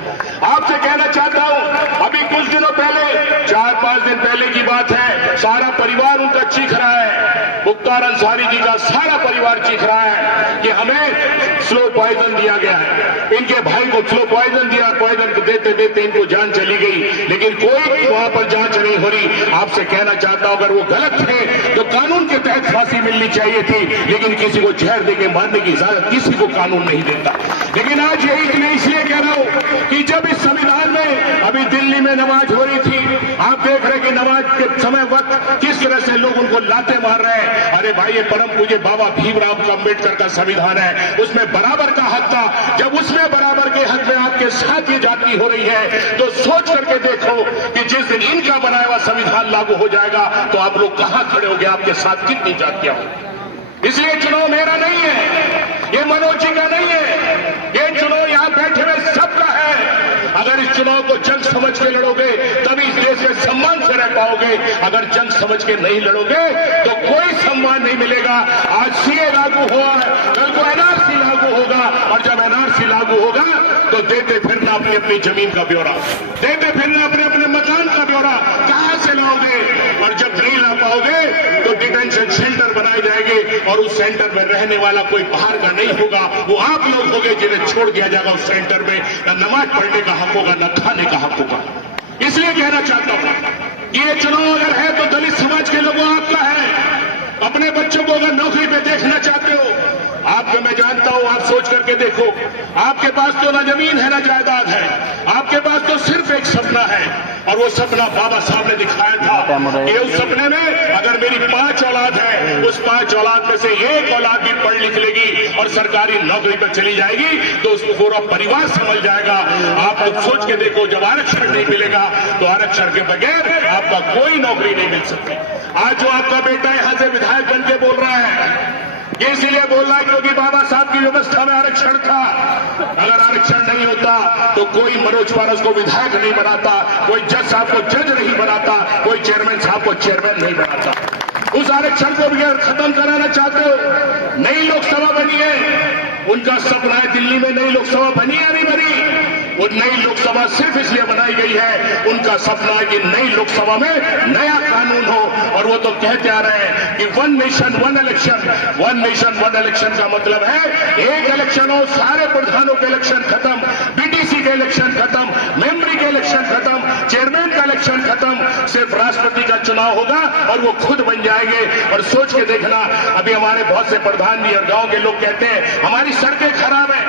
आपसे कहना चाहता हूं, अभी कुछ दिनों पहले, 4-5 दिन पहले की बात है, सारा परिवार उनका चीख रहा है, मुख्तार अंसारी जी का सारा परिवार चीख रहा है कि हमें स्लो पॉइजन दिया गया है। इनके भाई को स्लो पॉइजन दिया, पॉइजन देते देते इनको जान चली गई, लेकिन कोई वहां पर जांच नहीं हो रही। आपसे कहना चाहता हूं, अगर वो गलत थे तो कानून के तहत फांसी मिलनी चाहिए थी, लेकिन किसी को जहर देके मारने की इजाजत किसी को कानून नहीं देता। लेकिन आज यही मैं इसलिए कह रहा हूं कि जब इस संविधान में अभी दिल्ली में नमाज हो रही थी, आप देख रहे कि नमाज के समय वक्त किस तरह से लोग उनको को लाते मार रहे हैं। अरे भाई, ये परम पूज्य बाबा भीमराव अम्बेडकर का संविधान है, उसमें बराबर का हक था। जब उसमें बराबर के हक में आपके साथ ये जाति हो रही है, तो सोच करके देखो कि जिस दिन इनका बनाया हुआ संविधान लागू हो जाएगा तो आप लोग कहां खड़े होंगे, आपके साथ कितनी जातियां होंगी। इसलिए चुनाव मेरा नहीं है, ये मनोज जी का नहीं है, ये चुनाव यहां बैठे हुए सबका है। अगर इस चुनाव को जंग समझ के लड़ोगे तभी इस देश में सम्मान से रह पाओगे। अगर जंग समझ के नहीं लड़ोगे तो कोई सम्मान नहीं मिलेगा। आज सीए लागू हुआ है, कल को एनआरसी लागू होगा, और जब एनआरसी लागू होगा तो देते फिरना अपनी अपनी जमीन का ब्यौरा, देते फिरना अपने अपने मकान का ब्यौरा, कहां से लाओगे? और जब नहीं ला पाओगे तो डिटेंशन सेंटर बनाए जाएंगे, और उस सेंटर में रहने वाला कोई बाहर का नहीं होगा, वो आप लोग होंगे जिन्हें छोड़ दिया जाएगा उस सेंटर में। न नमाज पढ़ने का हक होगा, न खाने का हक होगा। इसलिए कहना चाहता हूं कि ये चुनाव अगर है तो दलित समाज के लोगों आपका है। अपने बच्चों को अगर नौकरी पे देखना चाहते हो, आपको मैं जानता हूं, आप सोच करके देखो, आपके पास तो ना जमीन है ना जायदाद है, आपके पास तो सिर्फ एक सपना है, और वो सपना बाबा साहब ने दिखाया था कि उस सपने में अगर मेरी 5 औलाद है, उस 5 औलाद में से एक औलाद भी पढ़ लिख लेगी और सरकारी नौकरी पर चली जाएगी तो उसको पूरा परिवार समझ जाएगा। आप लोग सोच के देखो, जब आरक्षण नहीं मिलेगा तो आरक्षण के बगैर आपका कोई नौकरी नहीं मिल सकती। आज जो आपका बेटा यहां से विधायक बन के बोल रहा है, ये इसीलिए बोल रहा है क्योंकि बाबा साहब की व्यवस्था में आरक्षण था। अगर आरक्षण नहीं होता तो कोई मनोज पारस को विधायक नहीं बनाता, कोई जज साहब को जज नहीं बनाता, कोई चेयरमैन साहब को चेयरमैन नहीं बनाता। उस आरक्षण को भी अगर खत्म कराना चाहते हो, नई लोकसभा बनी है, उनका सपना है दिल्ली में नई लोकसभा बनी है, नहीं बनी? वो नई लोकसभा सिर्फ इसलिए बनाई गई है, उनका सपना है कि नई लोकसभा में नया कानून हो। और वो तो कहते आ रहे हैं कि 1 नेशन 1 इलेक्शन, 1 नेशन 1 इलेक्शन का मतलब है एक इलेक्शन हो, सारे प्रधानों के इलेक्शन खत्म, बीटीसी के इलेक्शन खत्म, मेंबरी के इलेक्शन खत्म, चेयरमैन का इलेक्शन खत्म, सिर्फ राष्ट्रपति का चुनाव होगा और वो खुद बन जाएंगे। और सोच के देखना, अभी हमारे बहुत से प्रधान भी और गांव के लोग कहते हैं हमारी सड़कें खराब है,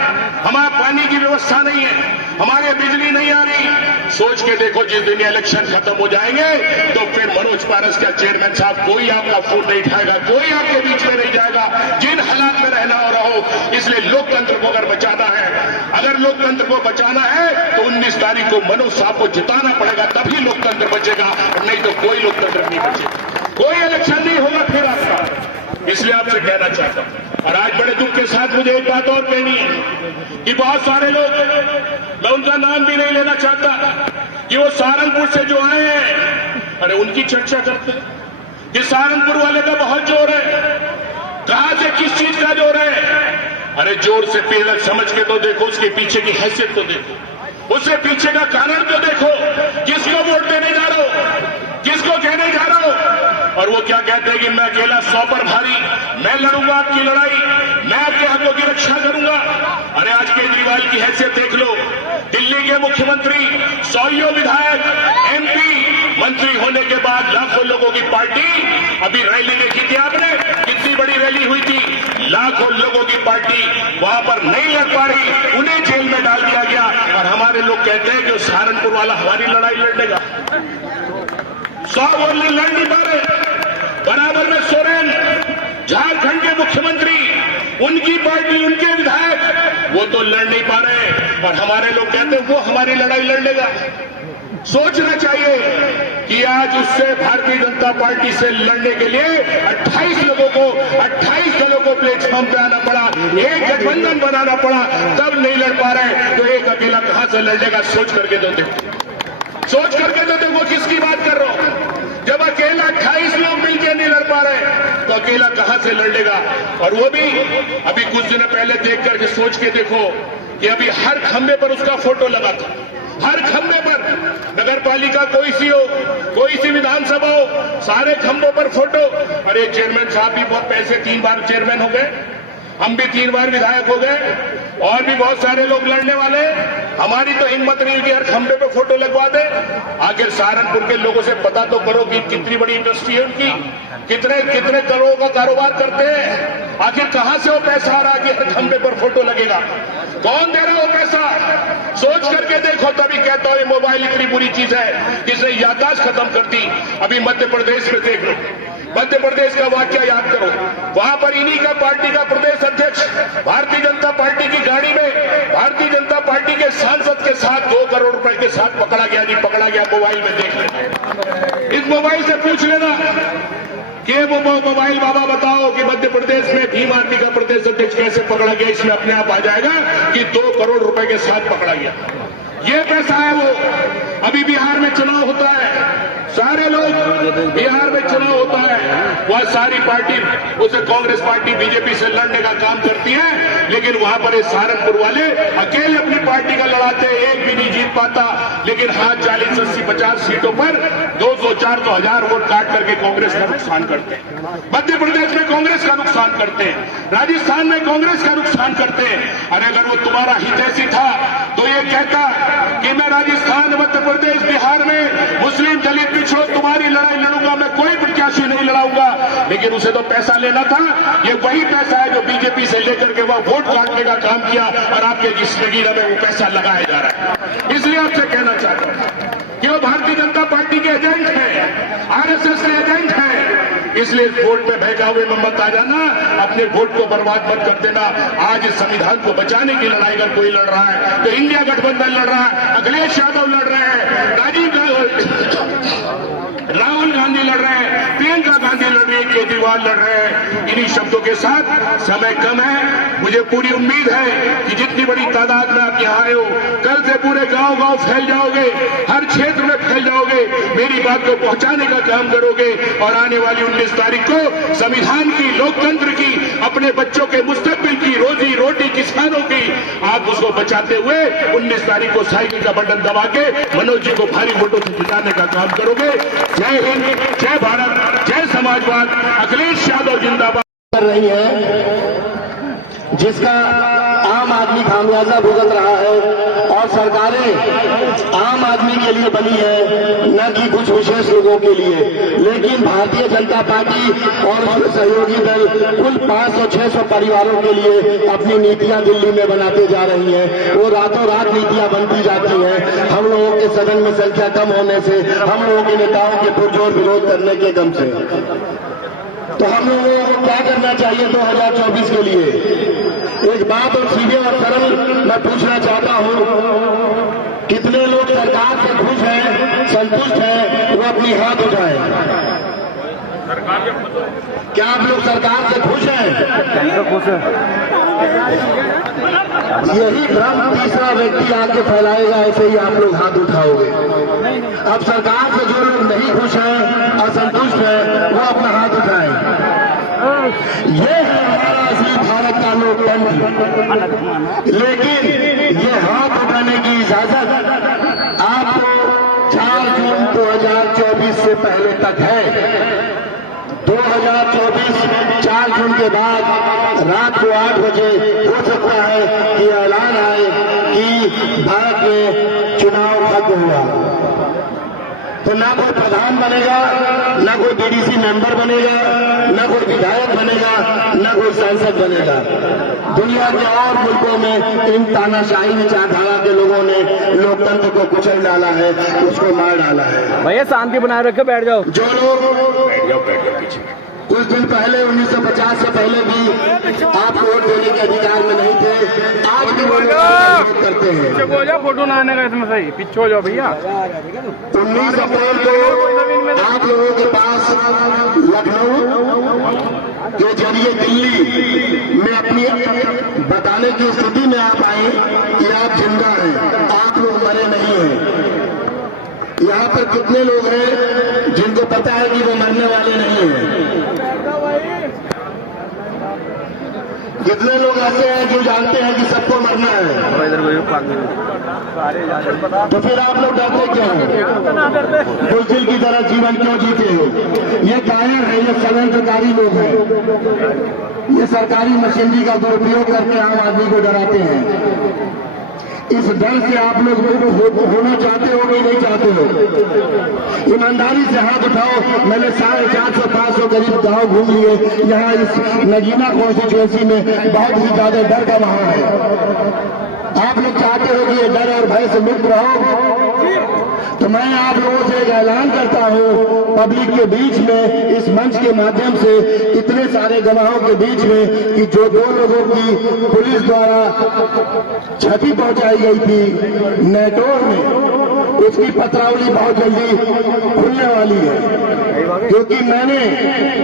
हमारे पानी की व्यवस्था नहीं है, हमारे बिजली नहीं आ रही। सोच के देखो, जिस दिन इलेक्शन खत्म हो जाएंगे तो फिर मनोज पारस का चेयरमैन साहब कोई आपका फोन नहीं उठाएगा, कोई आपके बीच में नहीं जाएगा। जिन हालात में रहना हो रहो, इसलिए लोकतंत्र को अगर बचाना है, अगर लोकतंत्र को बचाना है तो 19 तारीख को मनोज साहब को जिताना पड़ेगा, तभी लोकतंत्र बचेगा, और नहीं तो कोई लोकतंत्र नहीं बचेगा, कोई इलेक्शन नहीं होगा फिर आपका। इसलिए आपसे कहना चाहता हूं, और आज बड़े दुख के साथ मुझे एक बात और कहनी है कि बहुत सारे लोग, मैं उनका नाम भी नहीं लेना चाहता, कि वो सहारनपुर से जो आए हैं, अरे उनकी चर्चा करते हैं कि सहारनपुर वाले का बहुत जोर है। कहां से किस चीज का जोर है? अरे जोर से पहले समझ के तो देखो, उसके पीछे की हैसियत तो देखो, उससे पीछे का कारण तो देखो, किसको वोट देने जा रहा हो, किसको कहने जा रहा हो। और वो क्या कहते हैं कि मैं अकेला 100 पर भारी, मैं लड़ूंगा आपकी लड़ाई, मैं आपके हकों की रक्षा करूंगा। अरे आज केजरीवाल की हैसियत देख लो, दिल्ली के मुख्यमंत्री, 100 विधायक, एमपी, मंत्री होने के बाद लाखों लोगों की पार्टी, अभी रैली देखी थी आपने, कितनी बड़ी रैली हुई थी, लाखों लोगों की पार्टी वहां पर नहीं लड़ पा रही, उन्हें जेल में डाल दिया गया। और हमारे लोग कहते हैं कि सहारनपुर वाला हमारी लड़ाई लड़ेगा, 100 वो लड़ नहीं पा रहे। बराबर में सोरेन, झारखंड के मुख्यमंत्री, उनकी पार्टी, उनके विधायक, वो तो लड़ नहीं पा रहे, और हमारे लोग कहते हैं वो हमारी लड़ाई लड़ लेगा। सोचना चाहिए कि आज उससे भारतीय जनता पार्टी से लड़ने के लिए 28 लोगों को, 28 दलों को प्लेटफॉर्म पे आना पड़ा, एक गठबंधन बनाना पड़ा, तब नहीं लड़ पा रहे, तो एक अकेला कहां से लड़ेगा? सोच करके तो देखो, सोच करके तो देखो किसकी बात कर रहा हूं। जब अकेला 28 लोग मिलकर नहीं लड़ पा रहे तो अकेला कहां से लड़ेगा? और वो भी अभी कुछ दिन पहले देख करके सोच के देखो कि अभी हर खंबे पर उसका फोटो लगा था, हर खंबे पर, नगर पालिका कोई सी हो, कोई सी विधानसभा हो, सारे खंभों पर फोटो। अरे चेयरमैन साहब भी बहुत पैसे, 3 बार चेयरमैन हो गए, हम भी 3 बार विधायक हो गए, और भी बहुत सारे लोग लड़ने वाले। हमारी तो हिम्मत नहीं कि हर खंबे पे फोटो लगवा दे। आखिर सहारनपुर के लोगों से पता तो करो कि कितनी बड़ी इंडस्ट्री है उनकी, कितने कितने करोड़ों का कारोबार करते हैं। आखिर कहां से वो पैसा आ रहा है कि हर खंबे पर फोटो लगेगा? कौन दे रहा है वो पैसा? सोच करके देखो, तभी कहता हूं ये मोबाइल इतनी बुरी चीज है जिसने याददाश्त खत्म कर दी। अभी मध्य प्रदेश में देख लो, मध्य प्रदेश का वाक्य याद करो, वहां पर इन्हीं का पार्टी का प्रदेश अध्यक्ष भारतीय जनता पार्टी की गाड़ी में भारतीय जनता पार्टी के सांसद के साथ 2 करोड़ रुपए के साथ पकड़ा गया। नहीं पकड़ा गया, मोबाइल में देख लेना, इस मोबाइल से पूछ लेना कि वो मोबाइल बाबा बताओ कि मध्य प्रदेश में भीम आर्मी का प्रदेश अध्यक्ष कैसे पकड़ा गया। इसमें अपने आप आ जाएगा कि 2 करोड़ रुपए के साथ पकड़ा गया। ये पैसा है वो। अभी बिहार में चुनाव होता है, सारे लोग बिहार में चुनाव होता है, वह सारी पार्टी उसे कांग्रेस पार्टी बीजेपी से लड़ने का काम करती है, लेकिन वहां पर सहारनपुर वाले अकेले अपनी पार्टी का लड़ाते हैं, एक भी नहीं जीत पाता, लेकिन हाथ 40, 80, 50 सीटों पर 200, 400, 1000 वोट काट करके कांग्रेस का नुकसान करते हैं। मध्य प्रदेश में कांग्रेस का नुकसान करते हैं, राजस्थान में कांग्रेस का नुकसान करते हैं। अरे अगर वो तुम्हारा हितैषी था तो ये कहता कि मैं राजस्थान, मध्य प्रदेश, बिहार में मुस्लिम, दलित, पिछड़ों तुम्हारी लड़ाई लड़ूंगा, मैं कोई प्रत्याशी नहीं लड़ाऊंगा, लेकिन उसे तो पैसा लेना था। ये वही पैसा है जो बीजेपी से लेकर के वह वोट काटने का काम किया और आपके जिंदगी में वो पैसा लगाया जा रहा है। इसलिए आपसे कहना चाहता हूं कि वो भारतीय जनता पार्टी के एजेंट हैं, आरएसएस के एजेंट हैं। इसलिए वोट में बहकावे में मत आ जाना, अपने वोट को बर्बाद मत कर देना। आज इस संविधान को बचाने की लड़ाई अगर कोई लड़ रहा है तो इंडिया गठबंधन लड़ रहा है, अखिलेश यादव लड़ रहे हैं, राहुल गांधी लड़ रहे हैं, प्रियंका गांधी लड़ रही है, केजरीवाल लड़ रहे हैं। इन्हीं शब्दों के साथ समय कम है, मुझे पूरी उम्मीद है कि जितनी बड़ी तादाद में आप यहाँ आए हो, कल से पूरे गांव-गांव फैल जाओगे, हर क्षेत्र में फैल जाओगे, मेरी बात को पहुंचाने का काम करोगे और आने वाली 19 तारीख को संविधान की, लोकतंत्र की, अपने बच्चों के मुस्तकबिल की, रोजी रोटी किसानों की, आप उसको बचाते हुए 19 तारीख को साइकिल का बटन दबा के मनोज जी को भारी वोटों से जिताने का काम करोगे। जय हिंद, जय भारत, जय समाजवाद, अखिलेश यादव जिंदाबाद। कर रही है जिसका आम आदमी खामियाजा भुगत रहा है और सरकारें आम आदमी के लिए बनी है, न कि कुछ विशेष लोगों के लिए। लेकिन भारतीय जनता पार्टी और उसके सहयोगी दल कुल 500-600 परिवारों के लिए अपनी नीतियां दिल्ली में बनाते जा रही हैं। वो रातों रात नीतियां बनती जाती हैं। हम लोगों के सदन में संख्या कम होने से, हम लोगों के नेताओं के पुरजोर विरोध करने के दम से। तो हम लोगों को क्या करना चाहिए 2024 के लिए? एक बात और सीधे और सरल मैं पूछना चाहता हूं, कितने लोग सरकार से खुश हैं, संतुष्ट हैं? वो अपनी हाथ उठाएं। क्या आप लोग सरकार से खुश हैं? यही भ्रम तीसरा व्यक्ति आके फैलाएगा, ऐसे ही आप लोग हाथ उठाओगे। अब सरकार से जो लोग नहीं खुश हैं, असंतुष्ट हैं, वो अपना हाथ उठाएं। ये है हमारा असली भारत का लोकतंत्र। लेकिन ये हाथ उठाने की इजाजत आपको 4 जून 2024 से पहले तक है। 2024 4 जून के बाद रात को 8 बजे हो सकता है कि ऐलान आए कि भारत में चुनाव खत्म हुआ। तो ना कोई प्रधान बनेगा, ना कोई बीडीसी मेंबर बनेगा, ना कोई विधायक बनेगा, ना कोई सांसद बनेगा। दुनिया के और मुल्कों में इन तानाशाही विचारधारा के लोगों ने लोकतंत्र को कुचल डाला है, उसको मार डाला है। भैया शांति बनाए रखो, बैठ जाओ। जो लोग कुछ दिन पहले 1950 से पहले भी आप वोट देने के अधिकार में नहीं थे, आज भी वोट करते हैं। हो जाओ, फोटो ना आने का इसमें सही, पीछे हो जाओ भैया। 19 अप्रैल को आप लोगों के पास लखनऊ के जरिए दिल्ली में अपनी बताने की स्थिति में आप आए कि आप जिंदा हैं, आप लोग मरे नहीं हैं। यहाँ पर कितने लोग हैं जिनको पता है कि वो मरने वाले नहीं हैं? कितने लोग ऐसे हैं जो जानते हैं कि सबको मरना है? तो फिर आप लोग डरते क्यों हैं? बुलबुल की तरह जीवन क्यों जीते हो? ये कायर है, ये षड्यंत्रकारी लोग हैं। ये सरकारी मशीनरी का दुरुपयोग करके आम आदमी को डराते हैं। इस डर से आप लोग होना चाहते हो कि नहीं चाहते हो? ईमानदारी से हाथ उठाओ। मैंने 450-500 करीब गांव घूम लिए। यहाँ इस नगीना कॉन्स्टिट्यूएंसी में बहुत ही ज्यादा डर का माहौल है। आप लोग चाहते हो कि ये डर और भय से मुक्त रहो? तो मैं आप लोगों से एक ऐलान करता हूं पब्लिक के बीच में, इस मंच के माध्यम से, इतने सारे गवाहों के बीच में, कि जो 2 लोगों की पुलिस द्वारा क्षति पहुंचाई गई थी नेटोर में, उसकी पत्रावली बहुत जल्दी खुलने वाली है। क्योंकि मैंने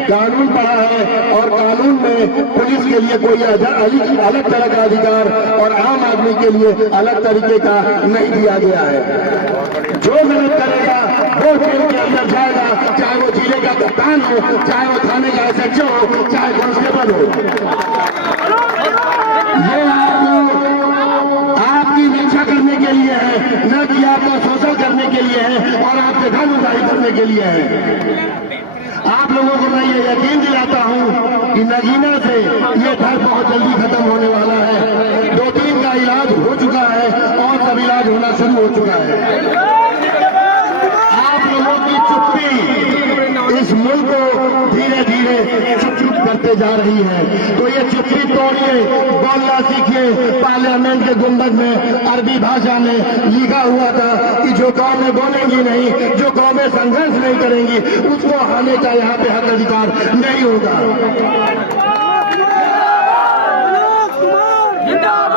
कानून पढ़ा है और कानून में पुलिस के लिए कोई अलग तरह का अधिकार और आम आदमी के लिए अलग तरीके का नहीं दिया गया है। जो गलत करेगा वो जेल के अंदर जाएगा, चाहे वो जिले का कप्तान हो, चाहे वो थाने का एसएचओ हो, चाहे कांस्टेबल हो। ये आपकी रक्षा करने के लिए है, न कि आपका शोषण करने के लिए है और आपसे धन उधारी करने के लिए है। आप लोगों को मैं ये यकीन दिलाता हूं कि नगीना से ये डर बहुत जल्दी खत्म होने वाला है। 2-3 का इलाज हो चुका है और सब इलाज होना शुरू हो चुका है। आप लोगों की चुप्पी इस मुल्क को धीरे धीरे चुप करते जा रही है। तो ये चुप्पी तोड़िए, बोलना सीखिए। पार्लियामेंट के गुंबद में अरबी भाषा में लिखा हुआ था कि जो कौमें बोलेंगी नहीं, जो कौमें संघर्ष नहीं करेंगी, उसको आने का यहाँ पे हक अधिकार नहीं होगा।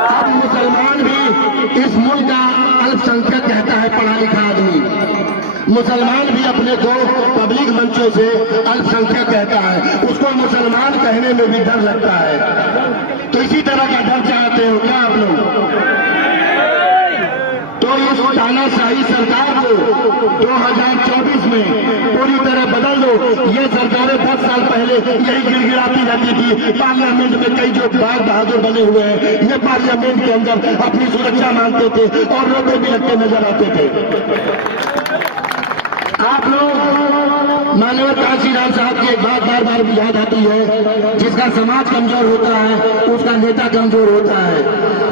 अब मुसलमान भी इस मुल्क का अल्पसंख्यक कहता है, पढ़ा लिखा आदमी। मुसलमान भी अपने को पब्लिक मंचों से अल्पसंख्यक कहता है, उसको मुसलमान कहने में भी डर लगता है। तो इसी तरह का डर चाहते हो क्या आप लोग? तो इस तानाशाही सरकार को 2024 में पूरी तरह बदल दो। ये सरकारें 10 साल पहले यही गिड़गिड़ाती रहती थी। पार्लियामेंट में कई जो बाग बहादुर बने हुए हैं, ये पार्लियामेंट के अंदर अपनी सुरक्षा मांगते थे और रोते भी लगते नजर आते थे। आप लोग माननीय कांशीराम साहब की एक बात बार बार याद आती है, जिसका समाज कमजोर होता है उसका नेता कमजोर होता है।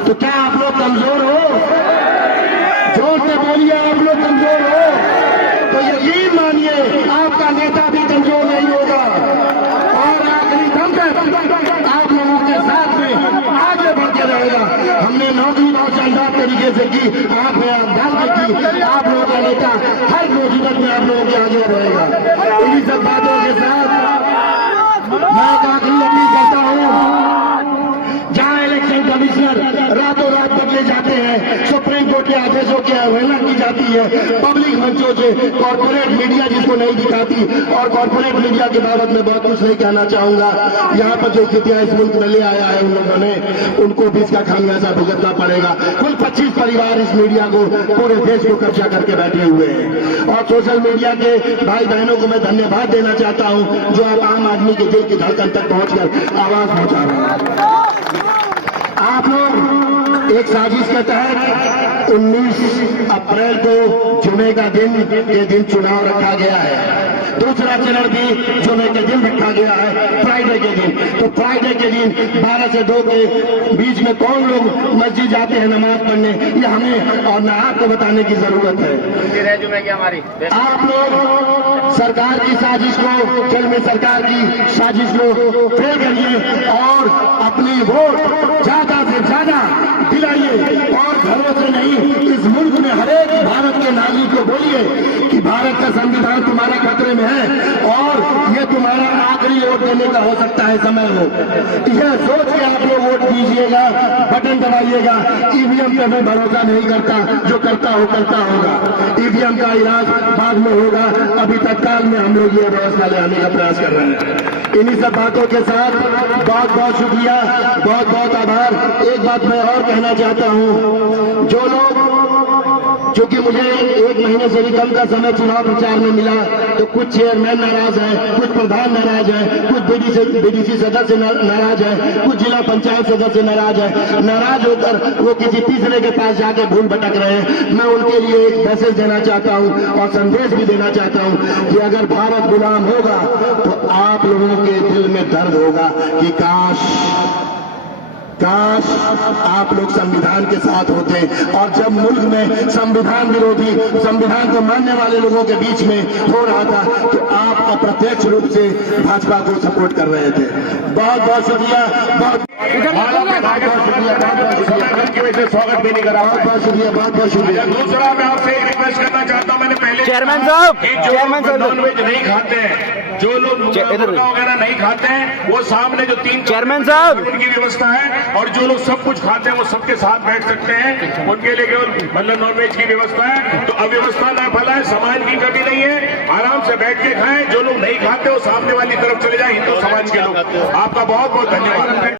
तो क्या आप लोग कमजोर हो? जोर से बोलिए, आप लोग कमजोर हो? तो यकीन मानिए आपका नेता भी कमजोर नहीं होगा और आखिरी दम तक आप लोगों के साथ में आगे बढ़ते रहेगा। हमने नौकरी बहुत शानदार तरीके से की, आप में आप डाल के की। आप लोगों का नेता हर मुसीबत में आप लोगों के आगे रहेगा। इन्हीं सब बातों के साथ मैं एक आखिरी अपील करता हूं, जहां इलेक्शन कमिश्नर रातों रात बदले जाते हैं, सुप्रीम कोर्ट के आदेशों की अवहेलना की जाती है, पब्लिक मंचों से कॉर्पोरेट मीडिया जिसको नहीं दिखाती, और कॉर्पोरेट मीडिया के बाबत में बहुत कुछ नहीं कहना चाहूंगा। यहाँ पर जो स्थितियां इस मुल्क में ले आया है उन लोगों ने, उनको भी इसका खामियाजा भुगतना पड़ेगा। कुल 25 परिवार इस मीडिया को, पूरे देश को कब्जा करके बैठे हुए हैं। और सोशल मीडिया के भाई बहनों को मैं धन्यवाद देना चाहता हूं, जो आप आम आदमी के दिल की धड़कन तक पहुंचकर आवाज पहुंचा रहे हैं। आप लोग एक साजिश के तहत 19 अप्रैल को जुमे का दिन चुनाव रखा गया है। दूसरा चरण भी जुमे के दिन रखा गया है, फ्राइडे के दिन। तो फ्राइडे के दिन 12 से 2 के बीच में कौन लोग मस्जिद जाते हैं नमाज पढ़ने, ये हमें और न आपको बताने की जरूरत है। जुमे की हमारी आप लोग सरकार की साजिश को, फिल्मी सरकार की साजिश को फेल करिए और अपनी वोट ज्यादा से ज्यादा दिलाइए। और घरों से नहीं, इस मुल्क में हरेक भारत के नागरिक को बोलिए कि भारत का संविधान तुम्हारे खतरे में है और ये तुम्हारा आखिरी वोट देने का हो सकता है समय हो। यह सोच के आप लोग वोट दीजिएगा, बटन दबाइएगा। ईवीएम पे मैं भरोसा नहीं करता, जो करता होगा। ईवीएम का इलाज बाद में होगा, अभी तत्काल में हम लोग ये व्यवस्था ले आने का प्रयास कर रहे हैं। इन्हीं सब बातों के साथ बहुत बहुत शुक्रिया, बहुत बहुत आभार। एक बात मैं और कहना चाहता हूं, जो लोग, चूंकि मुझे 1 महीने से भी कम का समय चुनाव प्रचार में मिला, तो कुछ चेयरमैन नाराज है, कुछ प्रधान नाराज है, कुछ बीडीसी सदस्य नाराज है, कुछ जिला पंचायत सदस्य नाराज है। नाराज होकर वो किसी तीसरे के पास जाके भूल भटक रहे हैं। मैं उनके लिए एक मैसेज देना चाहता हूं और संदेश भी देना चाहता हूं कि अगर भारत गुलाम होगा तो आप लोगों के दिल में दर्द होगा कि काश काश आप लोग संविधान के साथ होते और जब मुल्क में संविधान विरोधी, संविधान को मानने वाले लोगों के बीच में हो रहा था तो आप अप्रत्यक्ष रूप से भाजपा को सपोर्ट कर रहे थे। बहुत बहुत शुक्रिया, बहुत स्वागत भी नहीं करा। बहुत बहुत शुक्रिया, बहुत बहुत शुक्रिया। दूसरा मैं आपसे रिक्वेस्ट करना चाहता हूं, मैंने पहले चेयरमैन साहब, चेयरमैन साहब नॉनवेज नहीं खाते हैं, जो लोग मुर्गा वगैरह नहीं खाते हैं, वो सामने जो 3 चेयरमैन साहब उनकी व्यवस्था है, और जो लोग सब कुछ खाते हैं वो सबके साथ बैठ सकते हैं, उनके लिए केवल मतलब नॉनवेज की व्यवस्था है। तो अव्यवस्था ना फैलाए, सामान की कमी नहीं है, आराम से बैठ के खाएं। जो लोग नहीं खाते वो सामने वाली तरफ चले जाए, हिंदू समाज के लोग। आपका बहुत बहुत धन्यवाद।